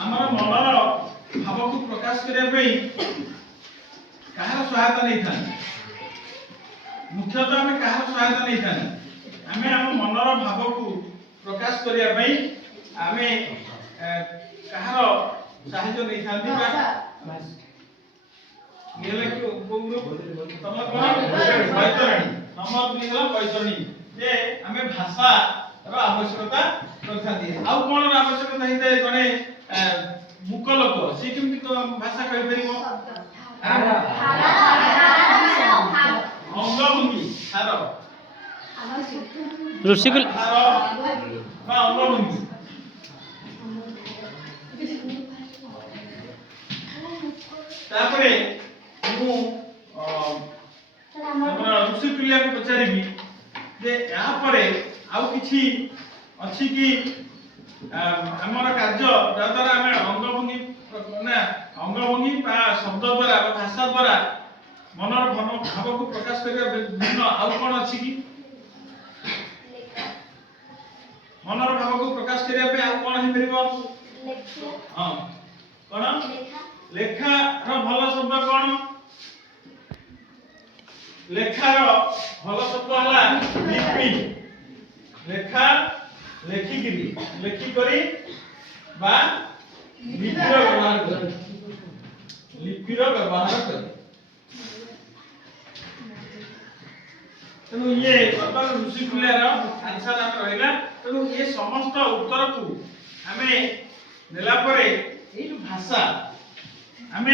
आमर मनर भाव को प्रकाश करने कहार सहायता नहीं था मुख्यतः आम कहार सहायता नहीं था आम आम मनर भाव को प्रकाश करने आम कहार साहाय्य नहीं था बैतरणी जे आम भाषा आवश्यकता करथांती आउ कोन आवश्यकता हिते जने मुक लोक से केमती भाषा कहि परिबो अंगभंगी हार ऋषिकुल अंगभंगी तापरे मु हमरा ऋषिकुलिया को पचारिबी जे या परे आउ किछि अछि कि हमर कार्य द्वारा आम अंगभंगी ना अंगभंगी बा शब्द द्वारा भाषा द्वारा मनर भाव को प्रकाश करबा भिन्न आउ कोन अछि कि मनर भाव को प्रकाश करबा पे आउ कोन हे परिबो हां कोन लेखा रो भलो शब्द कोन लेखार भलो शब्द हला लिपि लेखा लेखिगिरी लेखि करी बा लिपिर व्यवहार करी लिपिर व्यवहार करी तेणु ये बर्तमान ऋषिकुल्यार आंसर आम रहा तेणु ये समस्त उत्तर को आम नेला परे ये जो भाषा आम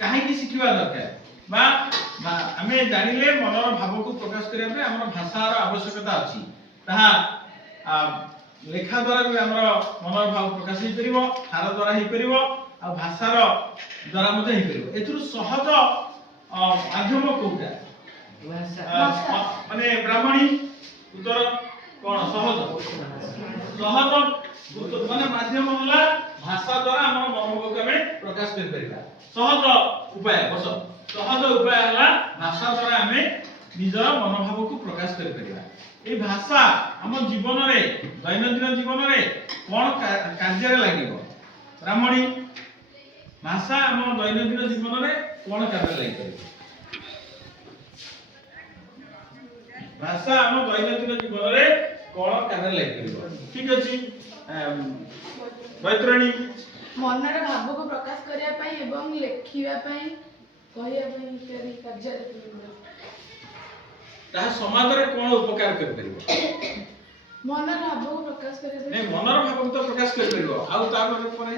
कहीं शिखा दरकार बा आम जानिले मनर भाव को प्रकाश करने आम भाषार आवश्यकता अच्छी ताहा लेखा द्वारा भी आम मनर भाव प्रकाश हो पार हार द्वारा हो पार आ भाषार द्वारा हो सहज माध्यम कौटा माने ब्राह्मणी उत्तर कौन सहज सहज माने माध्यम होला भाषा द्वारा आम मनोभाव को प्रकाश कर परिबा सहज उपाय बस सहज उपाय होला भाषा द्वारा आम निजर मनोभाव को प्रकाश कर परिबा ए भाषा आम जीवन रे दैनंदिन जीवन रे कोन कार्य लागिबो ब्राह्मणी भाषा आम दैनंदिन जीवन रे कोन कार्य लागिबो भाषा आम दैनंदिन जीवन रे कोन कार्य लागिबो ठीक अछि बैतरणी मनर भाव को प्रकाश करिया पई एवं लेखिबा पई कहिया पई इत्यादि कार्य ता समाज रे कोन उपकार कर परिबो मनर भाव को प्रकाश करिया नै मनर भाव को तो प्रकाश कर परिबो आउ ता परे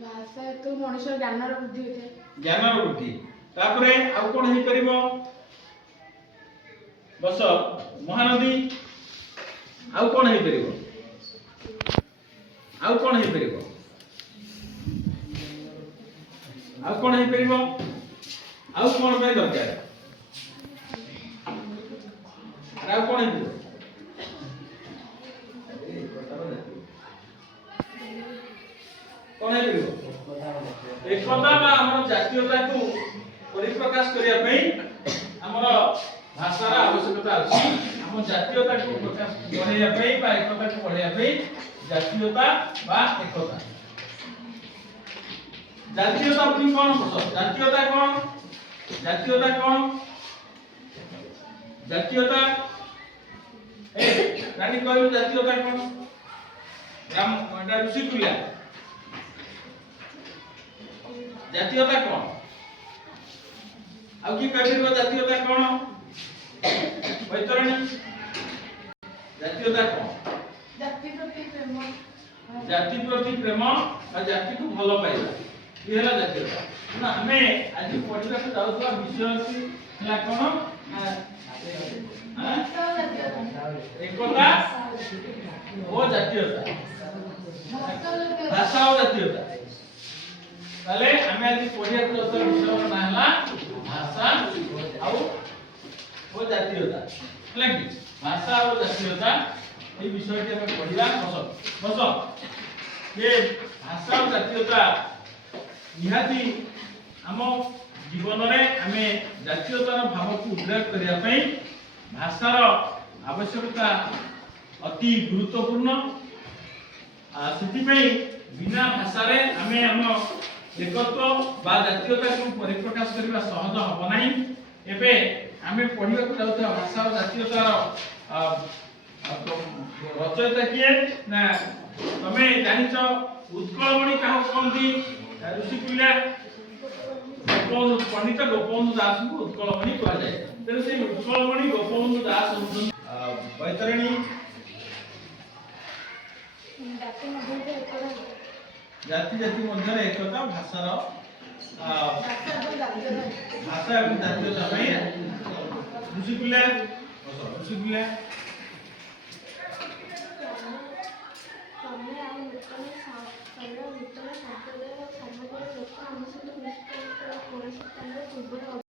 भाषा तो मनुष्य ज्ञानर बुद्धि होते ज्ञानर बुद्धि तापरे आउ कोन हे परिबो बस महानदी आउ कोन हे परिबो आउ कोन हे परिबो आउ कोन हे परिबो आउ कोन पे दरकार आउ कोन हे परिबो कोन हे परिबो एकता बा हमर जातीयता को परिप्रकाश करिया पई हमर भाषार आवश्यकता अछि हम जातीयता को प्रकाश बढ़ाइया पई बा एकता को बढ़ाइया पई जातीयता बा एकता जातीयता अपनी कोन बस जातीयता कोन जातीयता ए रानी कहू जातीयता कोन राम एटा ऋषिकुल्या जातीयता कोन आउ की कहबो जातीयता कोन बैतरणी जातीयता कोन जाति प्रति प्रेम और जाति को भलो पाइबा ये हला जातीयता ना हमें आज पढ़िबा को जाउतला विषय अछि हला कोन एकता ओ जातीयता भाषा और जातीयता ताले हमें आज पढ़िया को जाउतला विषय ना हला भाषा और ओ जातीयता हला कि भाषा और जातीयता এই বিষয়টি আমরা পড়িবা বস যে ভাষা ও জাতীয়তা নিহাতি আম জীবনরে আমি জাতীয়তার ভাবকু উদ্রেক করিয়া পাই ভাষার আবশ্যকতা অতি গুরুত্বপূর্ণ সেটি बिना भाषा रे आमे हम एकत्व बा जातीयता को परिप्रकाश करबा सहज हबो नाही। एबे आमे पढिबा को जाउता भाषा और जातीयतार रचयिता किए ना तमे जानिछ उत्कलमणि काहु कोंती ऋषिकुल्या गोपबंधु पंडित गोपबंधु दास को उत्कलमणि कहा जाए। तेरे से उत्कलमणि गोपबंधु दास बैतरणी जाति जाति मध्य एकता भाषार भाषा एवं जातीयता ऋषिकुल्या ऋषिकुल्या